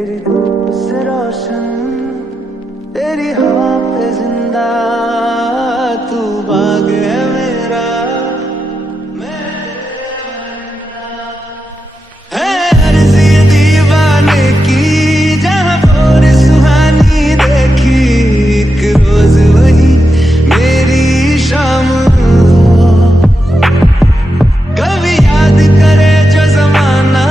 तेरी धूप से रोशन, तेरी हवा पे जिंदा, तू बाग है मेरा, मैं है अर्ज़ी दीवाने की, जहाँ भोर सुहानी देखी, एक रोज वही मेरी शाम हो, कभी याद करे जो जमाना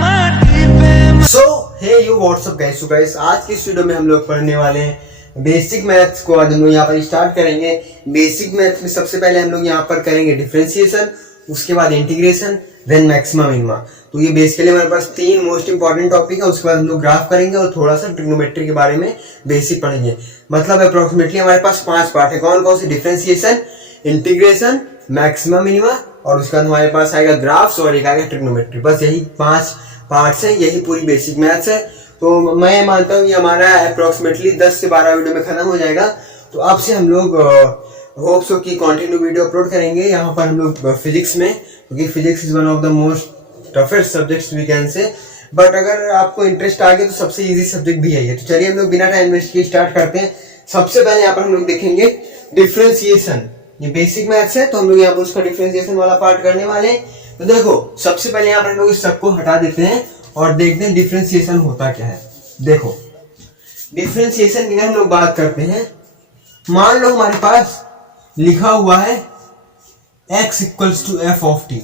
माटी पे। So hey you what's up guys. So guys, आज की इस वीडियो में हम लोग पढ़ने वाले हैं बेसिक मैथ्स को। आज हम लोग यहाँ पर स्टार्ट करेंगे। बेसिक मैथ्स में सबसे पहले हम लोग यहाँ पर करेंगे डिफरेंशिएशन, उसके बाद इंटीग्रेशन, देन मैक्सिमा मिनिमा। तो ये बेसिकली हमारे पास तीन मोस्ट इंपॉर्टेंट टॉपिक है। उसके बाद हम लोग ग्राफ करेंगे और थोड़ा सा ट्रिग्नोमेट्री के बारे में बेसिक पढ़ेंगे। मतलब अप्रोक्सीमेटली हमारे पास 5 पार्ट है। कौन कौन से? डिफरेंशिएशन, इंटीग्रेशन, मैक्सिमा मिनिमा, और उसके बाद हमारे पास आएगा ग्राफ्स और एक आएगा ट्रिग्नोमेट्री। बस यही 5 पार्ट्स हैं, यही पूरी बेसिक मैथ्स है। तो मैं मानता हूँ ये हमारा अप्रोक्सीमेटली 10 से 12 वीडियो में खत्म हो जाएगा। तो अब से हम लोग होप सो की कंटिन्यू वीडियो अपलोड करेंगे यहाँ पर हम लोग फिजिक्स में, क्योंकि physics is one of the most toughest subjects we can say. But अगर आपको इंटरेस्ट आ गया तो सबसे इजी सब्जेक्ट भी है ये। तो चलिए हम लोग बिना टाइम वेस्ट किए स्टार्ट करते हैं। सबसे पहले यहाँ पर हम लोग देखेंगे डिफरेंशिएशन। ये बेसिक मैथ्स है तो हम लोग यहाँ पर उसका डिफरेंशिएशन वाला पार्ट करने वाले हैं। तो देखो सबसे पहले यहाँ पर हम लोग इस सबको हटा देते हैं और देखते हैं डिफरेंशिएशन होता क्या है। देखो डिफरेंशिएशन की अगर हम लोग बात करते हैं, मान लो हमारे पास लिखा हुआ है x equals to F of T.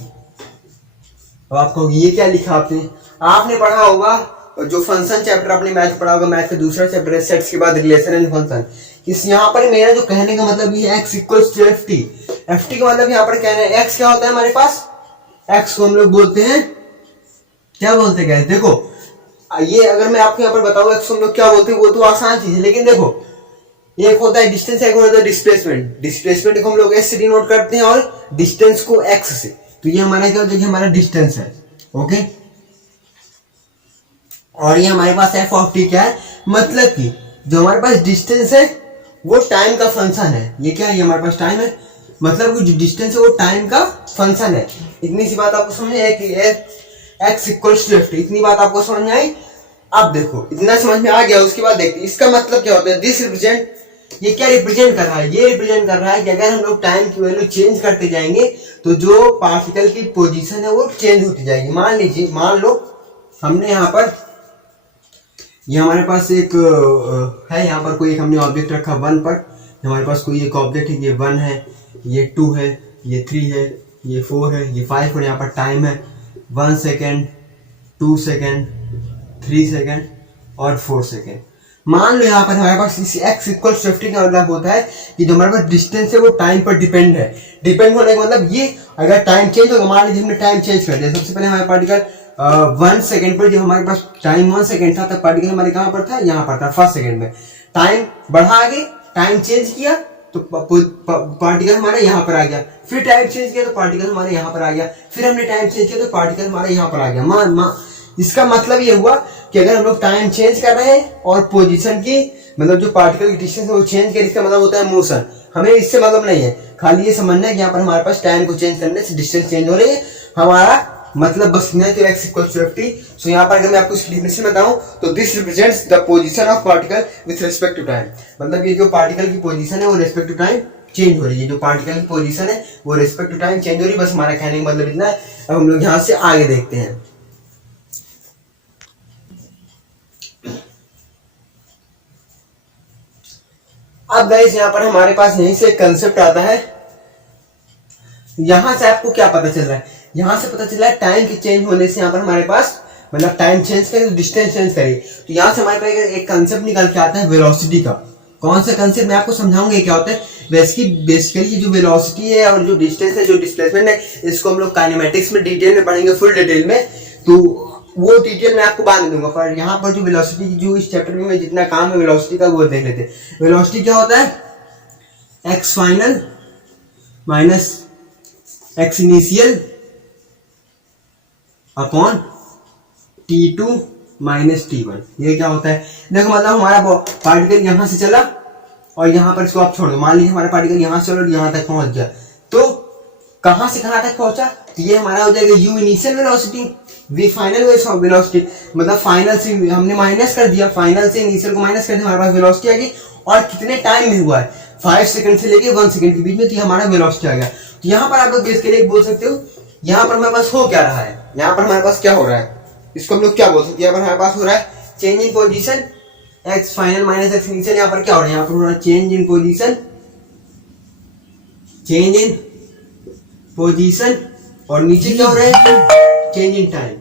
अब आपको ये क्या लिखा आपने पढ़ा होगा, और जो फंक्शन चैप्टर आपने मैथ पढ़ा होगा, मैथ का दूसरा चैप्टर है सेट्स के बाद रिलेशन एंड फंक्शन। इस यहाँ पर मेरा जो कहने का मतलब ये x equals to F T. F T का मतलब यहाँ पर कहना है x क्या होता है हमारे पास, x को हम लोग बोलते हैं, क्या बोलते हैं? देखो ये अगर मैं आपको यहाँ पर बताऊंगा x को हम लोग क्या बोलते हैं, वो तो आसान चीज है। लेकिन देखो एक होता है डिस्टेंस, एक होता है डिस्प्लेसमेंट। डिस्प्लेसमेंट को हम लोग s से डिनोट करते हैं और डिस्टेंस को x से। तो ये हमारा क्या होता है, हमारा डिस्टेंस है। ओके, और ये हमारे पास f ऑफ t क्या है, मतलब कि जो हमारे पास डिस्टेंस है वो टाइम का फंक्शन है। ये क्या है, ये हमारे पास टाइम है, मतलब कि जो डिस्टेंस है वो टाइम का फंक्शन है। इतनी सी बात आपको समझ आई कि x equals to F T. इतनी बात आपको समझ में आई? अब देखो इतना समझ में आ गया, उसके बाद देखते हैं इसका मतलब क्या होता है। दिस रिप्रेजेंट, ये क्या रिप्रेजेंट कर रहा है? ये रिप्रेजेंट कर रहा है कि अगर हम लोग टाइम की वैल्यू चेंज करते जाएंगे तो जो पार्टिकल की पोजीशन है वो चेंज होती जाएगी। मान लीजिए, मान लो हमने यहाँ पर, ये हमारे पास एक है, यहाँ पर कोई एक हमने ऑब्जेक्ट रखा 1 पर। हमारे पास कोई एक ऑब्जेक्ट है, ये 1 है, ये 2 है, ये 3 है, ये 4 है, ये 5 और यहाँ पर टाइम है 1 सेकेंड, 2 सेकेंड, 3 सेकेंड और 4 सेकेंड। मान लो यहाँ पर हमारे पास इस x इक्वल 50 का मतलब होता है कि जो हमारे पास डिस्टेंस है वो टाइम पर डिपेंड है। डिपेंड होने का मतलब ये, अगर टाइम चेंज होगा, मान लीजिए हमने टाइम चेंज कर दिया। सबसे पहले हमारे पार्टिकल 1 सेकेंड पर, जब हमारे पास टाइम 1 सेकेंड था तब पार्टिकल हमारे कहाँ पर था, यहाँ पर था 1 सेकेंड में। टाइम बढ़ा के टाइम चेंज किया तो पार्टिकल हमारा यहाँ पर आ गया, फिर टाइम चेंज किया तो पार्टिकल हमारे यहाँ पर आ गया, फिर हमने टाइम चेंज किया तो पार्टिकल हमारे यहाँ पर आ गया। इसका मतलब ये हुआ कि अगर हम लोग टाइम चेंज कर रहे हैं और पोजीशन की, मतलब जो पार्टिकल की डिस्टेंस है वो चेंज कर, इसका मतलब होता है मोशन। हमें इससे मतलब नहीं है, खाली ये समझना है कि यहाँ पर हमारे पास टाइम को चेंज करने से डिस्टेंस चेंज हो रही है। हमारा मतलब बस इतना कि x equals to ft। So यहाँ पर अगर मैं आपको इसकी डेफिनेशन बताऊं तो this represents the position of particle with respect to time. मतलब ये जो पार्टिकल की पोजीशन है वो रिस्पेक्ट टू टाइम चेंज हो रही है। जो पार्टिकल की पोजीशन है वो रिस्पेक्ट टू टाइम चेंज हो रही है। बस हमारा कहने का मतलब इतना है। अब हम लोग यहाँ से आगे देखते हैं। अब गाइस यहाँ पर हमारे पास यहीं से एक कंसेप्ट आता है। यहां से आपको क्या पता चल रहा है? यहां से पता चल रहा है टाइम के चेंज होने से यहाँ पर हमारे पास, मतलब टाइम चेंज करे तो डिस्टेंस चेंज करे। तो यहाँ से हमारे पास एक कंसेप्ट निकल के आता है वेलोसिटी का। कौन सा कंसेप्ट, मैं आपको समझाऊंगा ये क्या होता है। बेसिकली जो वेलोसिटी है और जो डिस्टेंस है, जो डिस्प्लेसमेंट है, इसको हम लोग काइनेमेटिक्स में डिटेल में पढ़ेंगे, फुल डिटेल में। तो वो डिटेल मैं आपको बाद में दूंगा। पर यहाँ पर जो वेलोसिटी की, जो इस चैप्टर में जितना काम है वेलोसिटी का, वो देख लेते हैं। वेलोसिटी क्या होता है? X final minus x initial upon t2 minus t1। ये क्या होता है? देखो मतलब हमारा पार्टिकल यहां से चला और यहां पर इसको आप छोड़ दो। मान लीजिए हमारा पार्टिकल यहां से चला और यहां तक पहुंच गया, तो कहां से कहां तक पहुंचा? तो ये हमारा हो जाएगा u initial velocity, v final velocity, मतलब फाइनल से हमने माइनस कर दिया, फाइनल से इनिशियल को माइनस कर दिया, हमारे पास वेलोसिटी आ गई और कितने टाइम में हुआ है 5 सेकंड से लेके 1 सेकंड के बीच में, तो ये हमारा वेलोसिटी आ गया। तो यहाँ पर आप लोग बेसिकली बोल सकते हो यहाँ पर हमारे पास हो क्या रहा है, यहाँ पर हमारे पास क्या हो रहा है, इसको हम लोग क्या बोल सकते हैं, यहाँ पर हमारे पास हो रहा है change in position x final minus x initial. यहाँ पर क्या हो रहा है, यहाँ पर हो रहा है change in position, change in position, और नीचे क्या हो रहा है चेंज इन टाइम।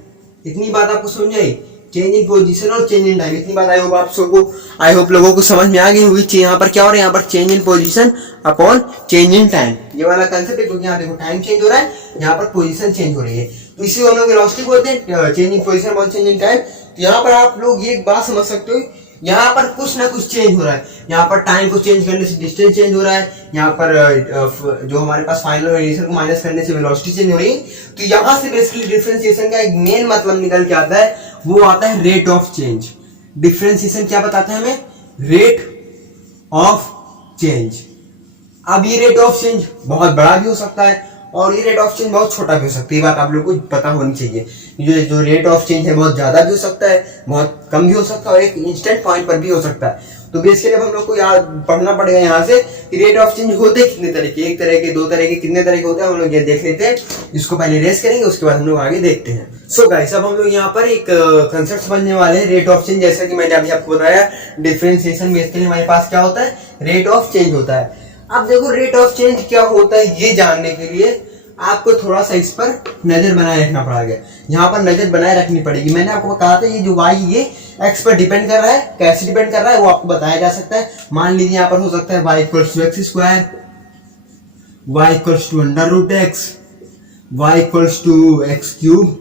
इतनी बात आपको समझ आई, चेंज इन पोजीशन और चेंज इन टाइम, इतनी बात आई होप आप सबको, आई होप लोगों को समझ में आ गई होगी। यहाँ पर क्या हो रहा है, यहाँ पर change in position upon change in time, ये वाला कंसेप्ट है, क्योंकि यहाँ देखो टाइम चेंज हो रहा है, यहाँ पर पोजीशन चेंज हो रही है, तो इसी को हम लोग वेलोसिटी बोलते हैं, change in position upon change in time. तो यहाँ पर आप लोग ये एक बात समझ सकते हो, यहाँ पर कुछ ना कुछ चेंज हो रहा है, यहाँ पर टाइम को चेंज करने से डिस्टेंस चेंज हो रहा है, यहाँ पर जो हमारे पास फाइनल और इनिशियल को माइनस करने से वेलोसिटी चेंज हो रही है। तो यहाँ से बेसिकली डिफरेंशिएशन का एक मेन मतलब निकल के आता है, वो आता है रेट ऑफ चेंज। डिफरेंशिएशन क्या बताता है हमें, रेट ऑफ चेंज। अब ये रेट ऑफ चेंज बहुत बड़ा भी हो सकता है और ये रेट ऑफ चेंज बहुत छोटा भी हो सकता है, ये बात आप लोग को पता होनी चाहिए। जो रेट ऑफ चेंज है बहुत ज्यादा भी हो सकता है, बहुत कम भी हो सकता है और एक इंस्टेंट पॉइंट पर भी हो सकता है। तो बेसिकली अब हम लोग को याद पढ़ना पड़ेगा यहाँ से कि रेट ऑफ चेंज होते कितने तरह के, एक तरह के, दो तरह के, कितने तरह के होते हैं, हम लोग ये देख लेते हैं। इसको पहले रेस करेंगे, उसके बाद हम लोग आगे देखते हैं। सो गाइस, अब हम लोग यहाँ पर एक कंसेप्ट समझने वाले हैं, रेट ऑफ चेंज। जैसा कि मैंने अभी आपको बताया, डिफरेंशिएशन बेसिकली हमारे पास क्या होता है, रेट ऑफ चेंज होता है। अब देखो रेट ऑफ चेंज क्या होता है, ये जानने के लिए आपको थोड़ा सा इस पर नजर बनाए रखना पड़ेगा, यहाँ पर नजर बनाए रखनी पड़ेगी। मैंने आपको कहा था ये जो y ये x पर डिपेंड कर रहा है, कैसे डिपेंड कर रहा है वो आपको बताया जा सकता है। मान लीजिए यहाँ पर हो सकता है y equals to X square, y equals to under root X, y equals to X cube,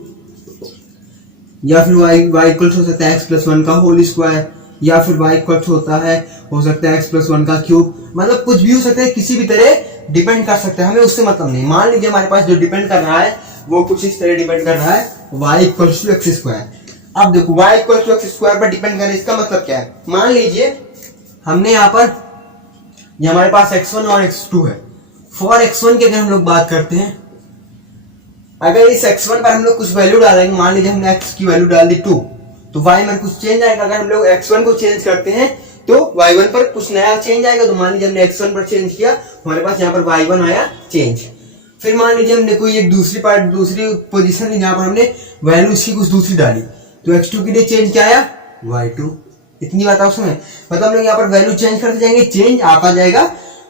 या फिर y इक्वल्स हो सकता है एक्स प्लस 1 का होल स्क्वायर, या फिर y इक्वल्स होता है हो सकता है एक्स प्लस 1 का क्यूब, मतलब कुछ भी हो सकता है, किसी भी तरह डिपेंड कर सकते हैं, हमें उससे मतलब नहीं। मान लीजिए हमारे पास जो डिपेंड कर रहा है वो कुछ इस तरह डिपेंड कर रहा है, y equals to X square. अब देखो y equals to X square पर डिपेंड कर रहा है, इसका मतलब क्या है, मान लीजिए हमने यहाँ पर ये हमारे पास x1 और x2 है। फॉर x1 की अगर हम लोग बात करते हैं, अगर इस x1 पर हम लोग कुछ वैल्यू डालेंगे, मान लीजिए हमने x की वैल्यू डाल दी 2, तो y में कुछ चेंज आएगा। अगर हम लोग x1 को चेंज करते हैं तो y1 पर कुछ नया चेंज आएगा। तो मान लीजिए हमने x1 पर चेंज किया, हमारे पास यहाँ पर y1 आया चेंज। फिर मान लीजिए हमने कोई एक दूसरी पोजीशन ली जहाँ पर हमने वैल्यू इसकी कुछ दूसरी डाली, तो x2 के लिए चेंज क्या आया, y2। इतनी बात आप सुने, मतलब हम लोग यहाँ पर वैल्यू चेंज करते जाएंगे, चेंज आता जाएगा।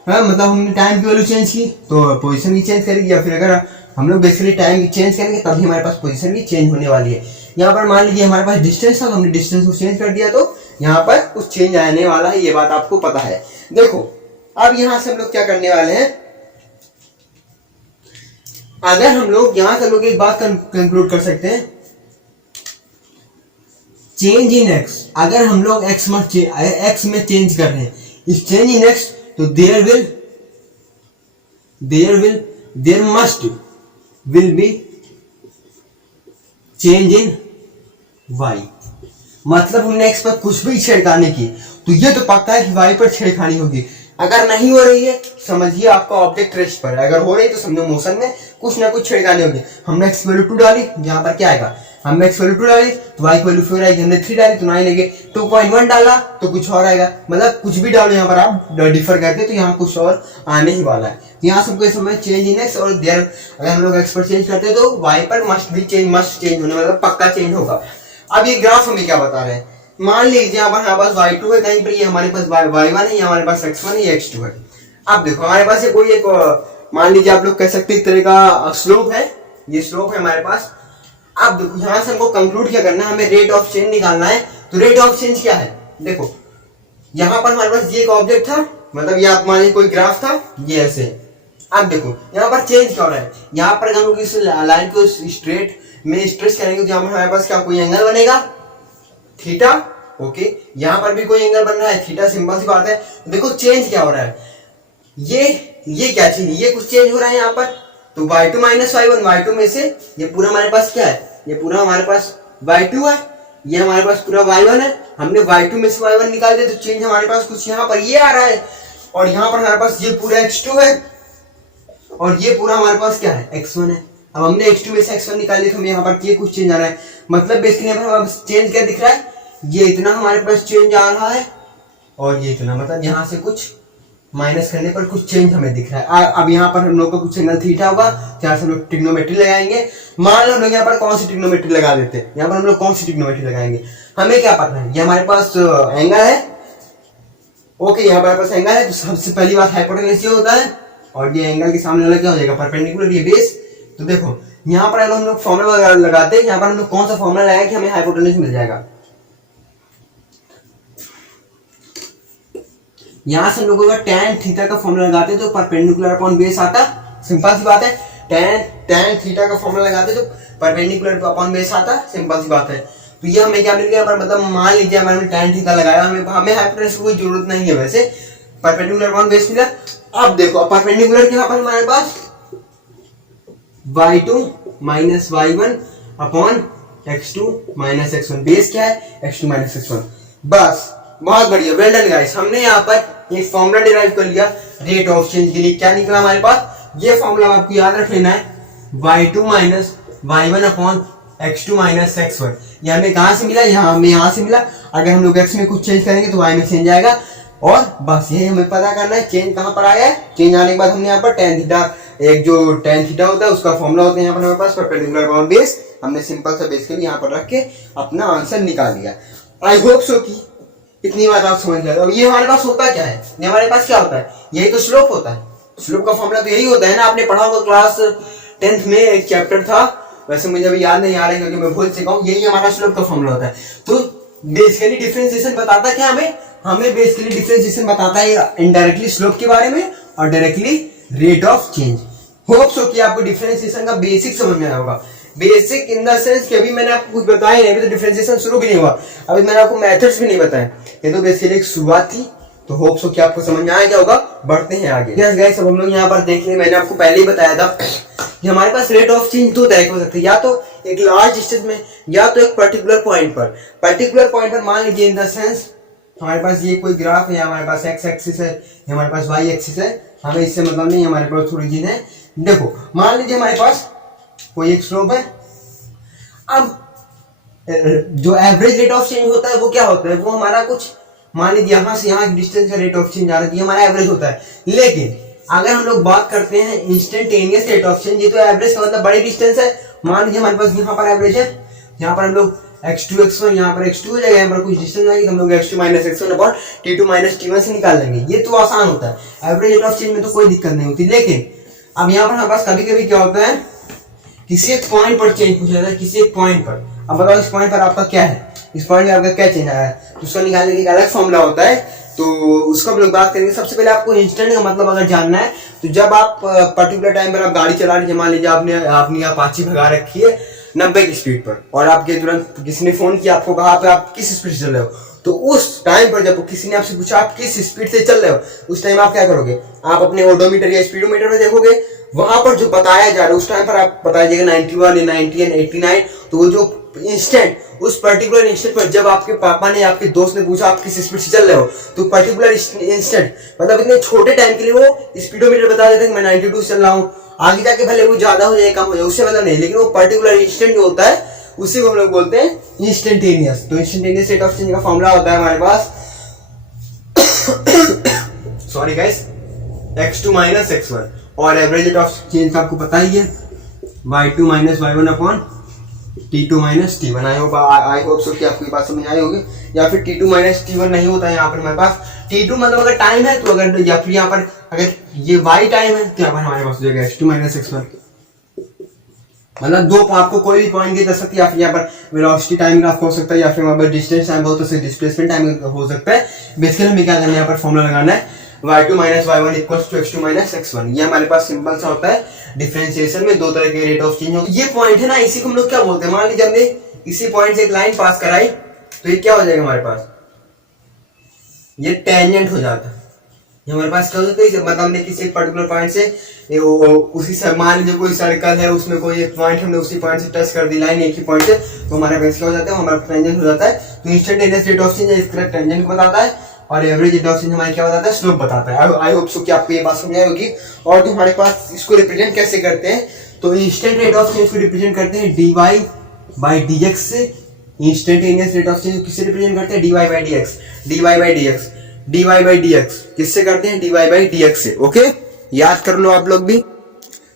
हाँ, मतलब हमने टाइम की वैल्यू चेंज की तो पोजीशन भी चेंज करेगी, या फिर अगर हम लोग बेसिकली टाइम की चेंज करेंगे तभी हमारे पास पोजीशन भी चेंज होने वाली है। यहाँ पर मान लीजिए हमारे पास डिस्टेंस था, हमने डिस्टेंस को चेंज कर दिया तो यहाँ पर कुछ चेंज आने वाला है, ये बात आपको पता है। देखो अब यहाँ से हम लोग क्या करने वाले हैं, अगर हम लोग यहाँ से लोग एक बात कंक्लूड कर सकते हैं, चेंज इन x, अगर हम लोग x में चेंज कर रहे हैं, इस चेंज इन x, तो there must will be change in y। मतलब हमने x पर कुछ भी छेड़खानी की तो ये तो पक्का है कि y पर छेड़खानी होगी। अगर नहीं हो रही है समझिए आपका ऑब्जेक्ट रेस्ट पर है, अगर हो रही है तो समझो मोशन में कुछ ना कुछ छेड़खानी होगी। हमने x वैल्यू 2 डाली, यहाँ पर क्या आएगा, हमने x वैल्यू 2 डाली तो y वैल्यू 4 आएगी, हमने 3 डाली तो 9 आएगी, 2.1 डाला तो कुछ और आएगा। मतलब कुछ भी डालो यहाँ पर आप डिफर करके तो यहाँ कुछ और आने ही वाला है। यहाँ सबको समय चेंज इन x और देयर, अगर हम लोग x पर चेंज करते हैं तो y पर मस्ट चेंज होने, मतलब पक्का चेंज होगा। अब ये ग्राफ हमें क्या बता रहे हैं, मान लीजिए यहाँ पर हमारे पास y2 है, कहीं पर ये हमारे पास y1 है, ये हमारे पास x1 है, ये x2 है। अब देखो हमारे पास ये कोई एक मान लीजिए आप लोग कह सकते हैं एक तरह का स्लोप है, ये स्लोप है हमारे पास। अब देखो यहाँ से हमको कंक्लूड क्या करना है, हमें रेट ऑफ चेंज निकालना है। तो रेट ऑफ चेंज क्या है, देखो यहाँ पर हमारे पास ये एक ऑब्जेक्ट था, मतलब ये आप मान लीजिए कोई ग्राफ था, ये ऐसे। अब देखो यहाँ पर चेंज क्या हो रहा है, यहाँ पर हम लोग इस लाइन को स्ट्रेट में स्ट्रेच करेंगे तो यहाँ पर हमारे पास क्या कोई एंगल बनेगा, थीटा। ओके, यहाँ पर भी कोई एंगल बन रहा है, थीटा, सिंपल सी बात है। देखो चेंज क्या हो रहा है, ये क्या चीज, ये कुछ चेंज हो रहा है यहाँ पर। तो y2 माइनस y1, y2 में से ये पूरा हमारे पास क्या है, ये पूरा हमारे पास y2 है, ये हमारे पास पूरा y1 है। हमने y2 में से y1 निकाल दिया तो चेंज हमारे पास कुछ यहाँ पर ये आ रहा है, और यहाँ पर हमारे पास ये पूरा x2 है और ये पूरा हमारे पास क्या है, x1 है। अब हमने x2 में से x1 निकाल लिया तो हमें यहाँ पर ये कुछ चेंज आ रहा है, मतलब बेसिकली हमें चेंज क्या दिख रहा है, ये इतना हमारे पास चेंज आ रहा है और ये इतना, मतलब यहाँ से कुछ माइनस करने पर कुछ चेंज हमें दिख रहा है। अब यहाँ पर हम लोग का कुछ एंगल थीटा होगा, जहाँ से हम लोग ट्रिग्नोमेट्री लगाएंगे। मान लो हम लोग यहाँ पर कौन सी ट्रिग्नोमेट्री लगा देते हैं, यहाँ पर हम लोग कौन सी ट्रिग्नोमेट्री लगाएंगे, हमें क्या पता है, ये हमारे पास एंगल है, ओके यहाँ पर पास एंगल है, तो सबसे पहली बात हाइपोटेन्यूज ये होता है और ये एंगल के सामने वाला क्या हो जाएगा, परपेंडिकुलर, ये बेस। तो देखो यहाँ पर हम लोग फॉर्मूला लगाते हैं, यहाँ पर हम लोग कौन सा फॉर्मूला लगाए कि हमें हाइपोटेन्यूज मिल जाएगा, यहाँ से हम लोगों का tan थीटा का फॉर्मूला लगाते हैं तो परपेंडिकुलर अपॉन बेस आता, सिंपल सी बात है, tan थीटा का फॉर्मूला लगाते हैं तो परपेंडिकुलर अपॉन बेस आता, सिंपल सी बात है। तो ये हमें क्या मिल गया, मतलब मान लीजिए हमारे tan थीटा लगाया, हमें हाइपोटेन्यूज की कोई जरूरत नहीं है, वैसे परपेंडिकुलर अपॉन बेस मिला। अब देखो परपेंडिकुलर क्या पर हमारे पास y2 minus y1 upon x2 minus x1, base क्या है x2 माइनस x1, बस बहुत बढ़िया, वेल डन गाइस। हमने यहाँ पर एक फॉर्मूला डिराइव कर लिया रेट ऑफ चेंज के लिए, क्या निकला हमारे पास, ये फॉर्मूला आपको याद रख लेना है, y2 minus y1 upon x2 minus x1। ये हमें कहाँ से मिला, यहाँ से मिला, अगर हम लोग x में कुछ चेंज करेंगे तो y में चेंज आएगा, और बस यही हमें पता करना है चेंज कहाँ पर आया है। चेंज आने के बाद हमने यहाँ पर tan थीटा, एक जो tan थीटा होता है उसका फॉर्मूला होता है यहाँ पर हमारे पास परपेंडिकुलर अपॉन बेस, हमने सिंपल सा बेस के लिए यहाँ पर रख के अपना आंसर निकाल दिया। आई होप सो कि इतनी बात आप समझ गए। अब ये हमारे पास होता क्या है, ये हमारे पास क्या होता है, यही तो स्लोप होता है, स्लोप का फॉर्मूला तो यही होता है ना, आपने पढ़ा होगा क्लास 10th में एक चैप्टर था, वैसे मुझे अभी याद नहीं आ रहा है क्योंकि मैं भूल चुका हूँ, यही हमारा स्लोप का फॉर्मूला होता है। तो बेसिकली डिफरेंशिएशन बताता क्या हमें बेसिकली डिफरेंशिएशन बताता है इनडायरेक्टली स्लोप के बारे में और directly rate of change. Hope so कि आपको डिफरेंशिएशन का बेसिक समझ में आया होगा, बेसिक इन द सेंस कि अभी मैंने आपको कुछ बताया नहीं, अभी तो डिफरेंशिएशन शुरू भी नहीं हुआ, अभी मैंने आपको मेथड्स भी नहीं बताए, ये तो बेसिकली एक शुरुआत थी। तो होप सो कि आपको समझ में आया क्या होगा, बढ़ते हैं आगे। यस गाइस, अब हम लोग यहाँ पर देख ले, मैंने आपको पहले ही बताया था कि हमारे पास रेट ऑफ चेंज दो तरह के हो सकते हैं, या तो एक लार्ज डिस्टेंस में या तो एक पर्टिकुलर पॉइंट पर मान लीजिए इन द सेंस हमारे पास ये कोई ग्राफ है, हमारे पास एक्स एक्सिस है, हमारे पास वाई एक्सिस है, हमें इससे मतलब नहीं, हमारे पास ओरिजिन है। देखो मान लीजिए हमारे पास कोई एक स्लोप है, अब जो एवरेज रेट ऑफ चेंज होता है वो क्या होता है, वो हमारा कुछ मान लीजिए यहाँ से यहाँ डिस्टेंस का रेट ऑफ चेंज आ रहा है, ये हमारा एवरेज होता है। लेकिन अगर हम लोग बात करते हैं इंस्टेंटेनियस रेट ऑफ चेंज, ये तो एवरेज का मतलब बड़ी डिस्टेंस है, मान लीजिए हमारे पास यहाँ पर एवरेज है, यहाँ पर हम लोग x2 x1 यहाँ पर x2 हो जाएगा, यहाँ पर कुछ डिस्टेंस आएगी तो हम लोग x2 minus x1 upon t2 minus t1 से निकाल लेंगे, ये तो आसान होता है, एवरेज रेट ऑफ चेंज में तो कोई दिक्कत नहीं होती। लेकिन अब यहाँ पर हमारे पास कभी कभी क्या होता है, किसी एक पॉइंट पर चेंज पूछा जाता है, किसी एक पॉइंट पर, अब बताओ इस पॉइंट पर आपका क्या है, इस पॉइंट में आपका क्या चेंज आया है, तो उसको निकालने का एक अलग फॉर्मूला होता है, तो उसको हम लोग बात करेंगे। सबसे पहले आपको इंस्टेंट का मतलब अगर जानना है तो जब आप पर्टिकुलर टाइम पर आप गाड़ी चला रहे, मान लीजिए आपने अपाची भगा रखी है 90 की स्पीड पर और आपके तुरंत किसी ने फोन किया, आपको कहा आप किस स्पीड से चल रहे हो, तो उस टाइम पर जब किसी ने आपसे पूछा आप किस स्पीड से चल रहे हो, उस टाइम आप क्या करोगे, आप अपने ओडोमीटर या स्पीडोमीटर में देखोगे, वहां पर जो बताया जा रहा है उस टाइम पर आप बता दीजिएगा 91 90 89। तो वो जो इंस्टेंट, उस पर्टिकुलर इंस्टेंट पर जब आपके पापा ने आपके दोस्त ने पूछा आप किस स्पीड से चल रहे हो, तो पर्टिकुलर इंस्टेंट मतलब इतने छोटे टाइम के लिए वो स्पीडोमीटर बता देता है कि मैं 92 चल रहा हूँ, आगे जाके भले वो ज्यादा हो जाए कम हो जाए उससे मतलब नहीं, लेकिन वो पर्टिकुलर इंस्टेंट जो होता है उसी को हम लोग बोलते हैं इंस्टेंटेनियस। तो इंस्टेंटेनियस रेट ऑफ चेंज का फॉर्मूला होता है हमारे पास sorry guys, x2 minus x1, और एवरेज रेट ऑफ चेंज का आपको पता ही है y2 minus y1 upon t2 minus t1। I hope so कि आपको ये बात समझ आई होगी, या फिर t2 माइनस t1 नहीं होता है यहाँ पर हमारे पास t2 मतलब अगर टाइम है तो अगर, या फिर यहाँ पर अगर ये y टाइम है तो यहाँ पर हमारे पास हो जाएगा x2 माइनस x1, मतलब दो आपको कोई भी पॉइंट दे सकती है, या फिर यहाँ पर वेलोसिटी टाइम ग्राफ हो सकता है, या फिर वहाँ पर डिस्टेंस टाइम बहुत से डिस्प्लेसमेंट टाइम हो सकता है। बेसिकली हमें क्या करना है, यहाँ पर फॉर्मूला लगाना है y2 minus y1 equals to x2 minus x1। ये हमारे पास सिंपल सा होता है, डिफरेंशिएशन में दो तरह के रेट ऑफ चेंज होते हैं। ये पॉइंट है ना, इसी को हम लोग क्या बोलते हैं, मान लीजिए हमने इसी पॉइंट से एक लाइन पास कराई तो ये क्या हो जाएगा हमारे पास, ये टेंजेंट हो जाता है। ये हमारे पास क्या होता है, मतलब हमने किसी एक पर्टिकुलर पॉइंट से उसी से, मान लीजिए कोई सर्कल है उसमें कोई एक पॉइंट हमने उसी पॉइंट से टच कर दी लाइन एक ही पॉइंट से, तो हमारे पास क्या हो जाता है, हमारा टेंजेंट हो जाता है। तो इंस्टेंटेनियस रेट ऑफ चेंज इसका टेंजेंट बताता है और एवरेज रेट ऑफ चेंज हमारे क्या बताता है, स्लोप बताता है। आई होप सो कि आपको ये बात समझ आई होगी। और जो हमारे पास इसको रिप्रेजेंट कैसे करते हैं, तो इंस्टेंट रेट ऑफ चेंज को रिप्रेजेंट करते हैं dy बाई dx से। इंस्टेंटेनियस रेट ऑफ चेंज किससे रिप्रेजेंट करते हैं dy by dx, dy by dx, dy by dx किससे करते हैं dy बाई dx से। ओके, याद कर लो आप लोग भी।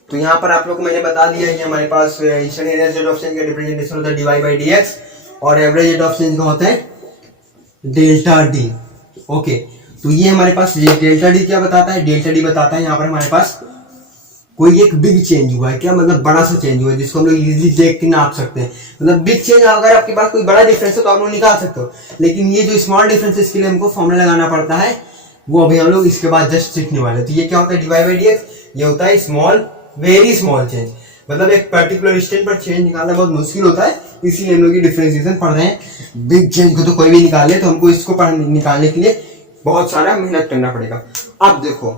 तो यहाँ पर आप लोग को मैंने बता दिया कि हमारे पास इंस्टेंटेनियस रेट ऑफ चेंज का रिप्रेजेंटेशन होता है dy बाई dx और एवरेज रेट ऑफ चेंज का होता है डेल्टा डी। ओके, तो ये हमारे पास डेल्टा डी क्या बताता है, डेल्टा डी बताता है यहाँ पर हमारे पास कोई एक बिग चेंज हुआ है, क्या मतलब बड़ा सा चेंज हुआ है जिसको हम लोग इजीली देख के नाप सकते हैं। मतलब बिग चेंज अगर आपके पास कोई बड़ा डिफरेंस है तो आप लोग निकाल सकते हो, लेकिन ये जो स्मॉल डिफरेंस है इसके लिए हमको फॉर्मूला लगाना पड़ता है, वो अभी हम लोग इसके बाद जस्ट सीखने वाले हैं। तो ये क्या होता है dy बाई dx, ये होता है स्मॉल वेरी स्मॉल चेंज। मतलब एक पर्टिकुलर स्टेट पर चेंज निकालना बहुत मुश्किल होता है, इसीलिए हम लोग ये डिफरेंशिएशन पढ़ रहे हैं। बिग चेंज को तो कोई भी निकाले, तो हमको इसको निकालने के लिए बहुत सारा मेहनत करना पड़ेगा। अब देखो,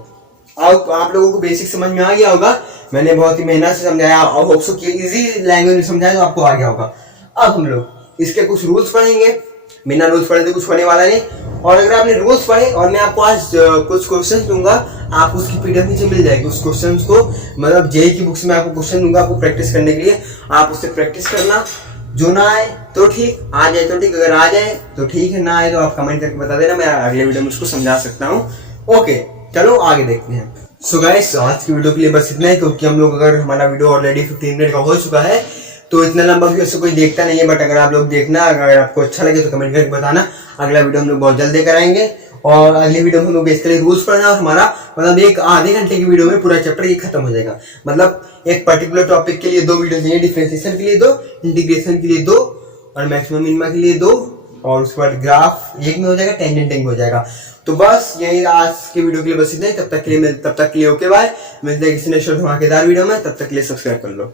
अब आप लोगों को बेसिक समझ में आ गया होगा, मैंने बहुत ही मेहनत से समझाया और होप्स कि इजी लैंग्वेज में समझाया तो आपको आ गया होगा। अब हम लोग इसके कुछ रूल्स पढ़ेंगे, बिना रूल्स पढ़े तो कुछ होने वाला नहीं। और अगर आपने रूल्स पढ़े और मैं आपको आज कुछ क्वेश्चन दूंगा, आप उसकी पीडीएफ नीचे मिल जाएगी। उस क्वेश्चन को मतलब जेई की बुक्स में आपको क्वेश्चन दूंगा आपको प्रैक्टिस करने के लिए, आप उससे प्रैक्टिस करना। जो ना आए तो ठीक, आ जाए तो ठीक, अगर आ जाए तो ठीक है, ना आए तो आप कमेंट करके बता देना, मैं अगले वीडियो में उसको समझा सकता हूँ। ओके, चलो आगे देखते हैं। सो गाइस, आज की वीडियो के लिए बस इतना है, क्योंकि हम लोग अगर हमारा वीडियो ऑलरेडी 15 मिनट का हो चुका है तो इतना लंबा वीडियो से कोई देखता नहीं है। बट अगर आप लोग देखना, अगर आपको अच्छा लगे तो कमेंट करके बताना। अगला वीडियो हम लोग बहुत जल्द लेकर आएंगे और अगले वीडियो में हम लोग बेसिकली रूल्स पढ़ना और हमारा मतलब एक आधे घंटे की वीडियो में पूरा चैप्टर ये खत्म हो जाएगा। मतलब एक पर्टिकुलर टॉपिक के लिए 2 वीडियो चाहिए, डिफरेंशिएशन के लिए 2, इंटीग्रेशन के लिए 2 और मैक्सिमम मिनिमा के लिए 2, और उसके बाद ग्राफ एक में हो जाएगा, टेंजेंटिंग हो जाएगा। तो बस यही आज के वीडियो के लिए बस इतना ही। तब तक के लिए ओके बाय, मिलते हैं किसी नेक्स्ट धमाकेदार वीडियो में। तब तक के लिए सब्सक्राइब कर लो।